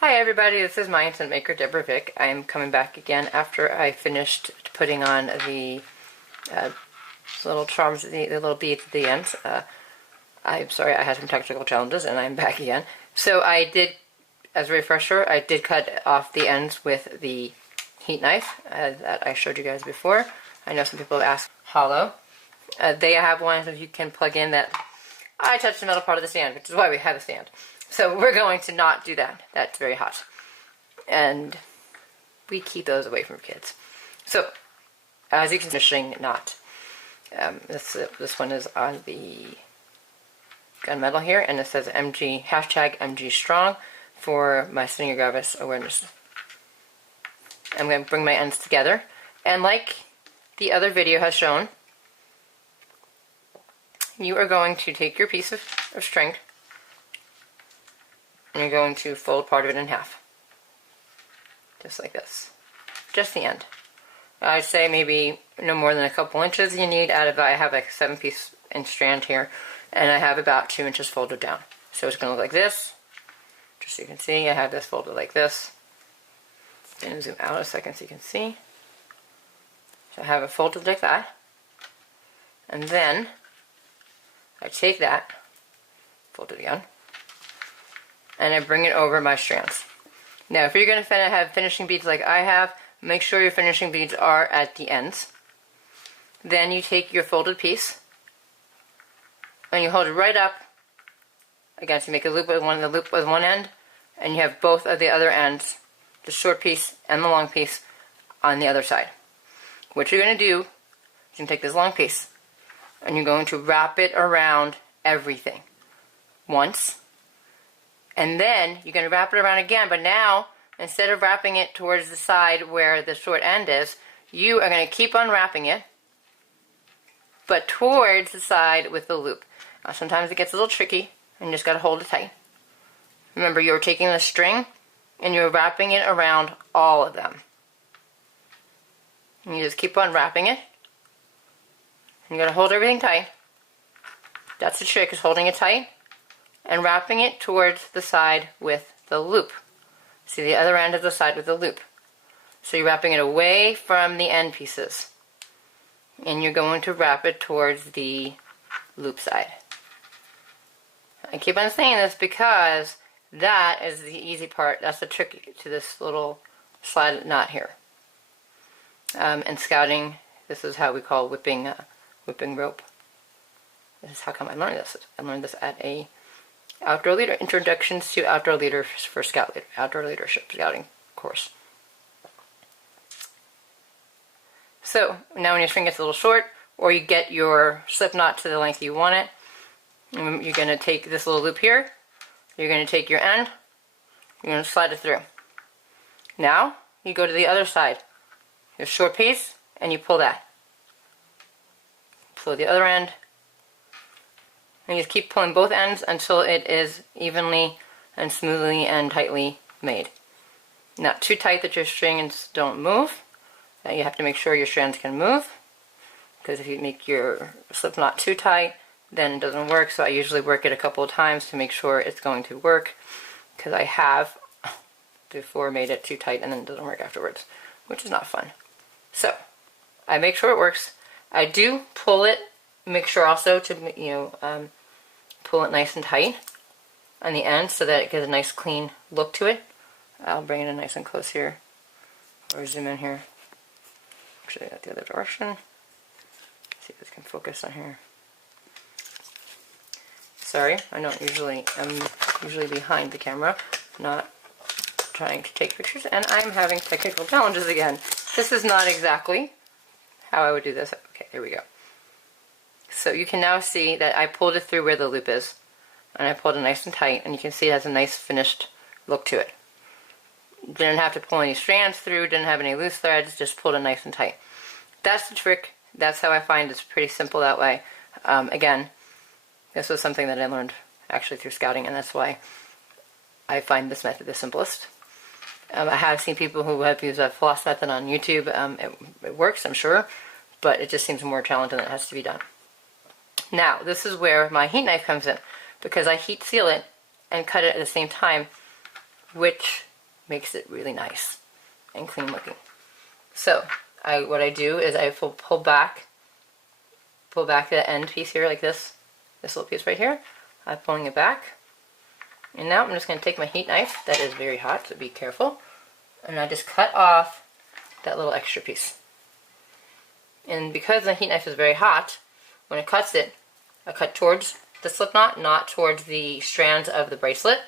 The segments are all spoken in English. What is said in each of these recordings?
Hi everybody, this is my instant maker, Deborah Vick. I am coming back again after I finished putting on the little charms, the little beads at the ends. I'm sorry, I had some technical challenges and I'm back again. So I did, as a refresher, I did cut off the ends with the heat knife that I showed you guys before. I know some people have asked hollow. They have ones that you can plug in that I touched the metal part of the stand, which is why we have a stand. So we're going to not do that. That's very hot. And we keep those away from kids. So, as you can see, finishing knot. This one is on the gunmetal here, and it says MG, hashtag MG Strong for my Syringa Gravis awareness. I'm going to bring my ends together, and like the other video has shown, you are going to take your piece of string, and you're going to fold part of it in half. Just like this. Just the end. I'd say maybe no more than a couple inches you need out of it. I have like a 7-piece inch strand here, and I have about 2 inches folded down. So it's going to look like this. Just so you can see, I have this folded like this. And zoom out a second so you can see. So I have it folded like that. And then I take that, fold it again, and I bring it over my strands. Now, if you're going to have finishing beads like I have, make sure your finishing beads are at the ends. Then you take your folded piece, and you hold it right up. Again, so you make a loop with one end, and you have both of the other ends, the short piece and the long piece, on the other side. What you're going to do is you're going to take this long piece, and you're going to wrap it around everything once. And then you're going to wrap it around again, but now, instead of wrapping it towards the side where the short end is, you are going to keep unwrapping it, but towards the side with the loop. Now, sometimes it gets a little tricky, and you just got to hold it tight. Remember, you're taking the string, and you're wrapping it around all of them. And you just keep on wrapping it. And you got to hold everything tight. That's the trick, is holding it tight and wrapping it towards the side with the loop. See, the other end of the side with the loop. So you're wrapping it away from the end pieces. And you're going to wrap it towards the loop side. I keep on saying this because that is the easy part. That's the trick to this little slide knot here. And scouting, this is how we call whipping rope. This is how come I learned this. I learned this at a outdoor leader, introductions to outdoor leaders for outdoor leadership scouting course. So now when your string gets a little short, or you get your slip knot to the length you want it, you're going to take this little loop here, you're going to take your end, you're going to slide it through. Now you go to the other side, your short piece, and you pull that. Pull the other end, and you just keep pulling both ends until it is evenly and smoothly and tightly made. Not too tight that your strands don't move. You have to make sure your strands can move, because if you make your slip knot too tight, then it doesn't work. So I usually work it a couple of times to make sure it's going to work, because I have before made it too tight and then it doesn't work afterwards, which is not fun. So I make sure it works. I do pull it, make sure also to pull it nice and tight on the end so that it gives a nice clean look to it. I'll bring it in nice and close here, or zoom in here. Actually, the other direction. See if this can focus on here. Sorry, I'm usually behind the camera, not trying to take pictures, and I'm having technical challenges again. This is not exactly how I would do this. Okay, there we go. So you can now see that I pulled it through where the loop is, and I pulled it nice and tight, and you can see it has a nice finished look to it. Didn't have to pull any strands through, didn't have any loose threads, just pulled it nice and tight. That's the trick. That's how I find it's pretty simple that way. Again, this was something that I learned actually through scouting, and that's why I find this method the simplest. I have seen people who have used a floss method on YouTube. It works, I'm sure, but it just seems more challenging and it has to be done. Now, this is where my heat knife comes in, because I heat seal it and cut it at the same time, which makes it really nice and clean looking. So what I do is I pull back the end piece here like this little piece right here. I'm pulling it back, and now I'm just going to take my heat knife that is very hot, so be careful, and I just cut off that little extra piece. And because the heat knife is very hot, when it cuts it, I cut towards the slip knot, not towards the strands of the bracelet,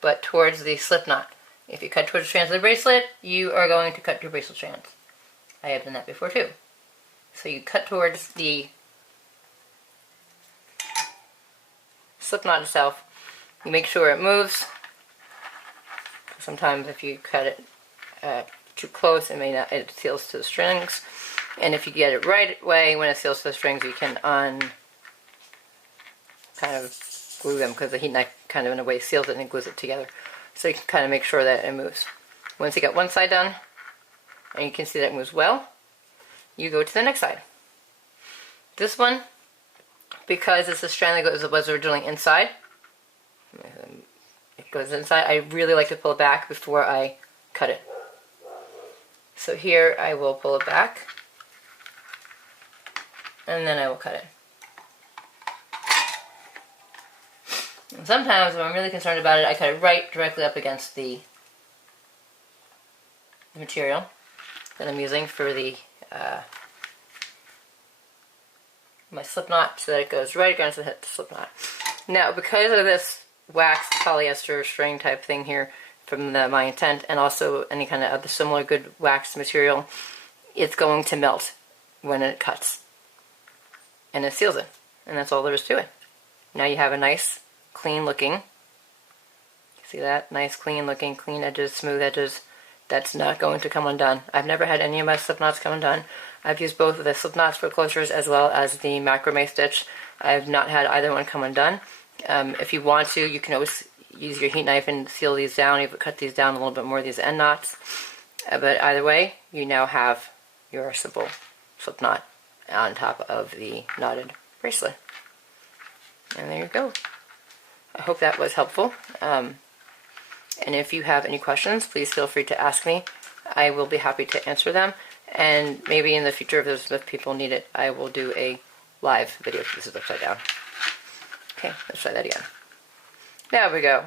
but towards the slip knot. If you cut towards the strands of the bracelet, you are going to cut your bracelet strands. I have done that before too. So you cut towards the slip knot itself. You make sure it moves. Sometimes if you cut it too close, it seals to the strings. And if you get it right way when it seals to the strings, you can kind of glue them, because the heat knife kind of in a way seals it and glues it together. So you can kind of make sure that it moves. Once you get one side done, and you can see that it moves well, you go to the next side. This one, because it's a strand that was originally inside, it goes inside, I really like to pull it back before I cut it. So here I will pull it back, and then I will cut it. And sometimes when I'm really concerned about it, I cut it right directly up against the material that I'm using for the my slip knot, so that it goes right against the slip knot. Now, because of this wax polyester string type thing here from My Intent, and also any kind of other similar good wax material, it's going to melt when it cuts. And it seals it. And that's all there is to it. Now you have a nice, clean looking, see that? Nice, clean looking, clean edges, smooth edges. That's not going to come undone. I've never had any of my slip knots come undone. I've used both of the slip knots for closures as well as the macrame stitch. I've not had either one come undone. If you want to, you can always use your heat knife and seal these down. You cut these down a little bit more, these end knots. But either way, you now have your simple slip knot on top of the knotted bracelet. And there you go. I hope that was helpful. And if you have any questions, please feel free to ask me. I will be happy to answer them. And maybe in the future, if people need it, I will do a live video. This is upside down. Okay, let's try that again. There we go.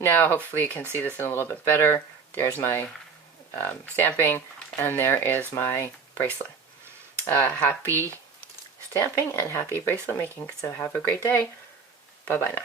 Now hopefully you can see this in a little bit better. There's my stamping, and there is my bracelet. Happy stamping and happy bracelet making. So have a great day. Bye-bye now.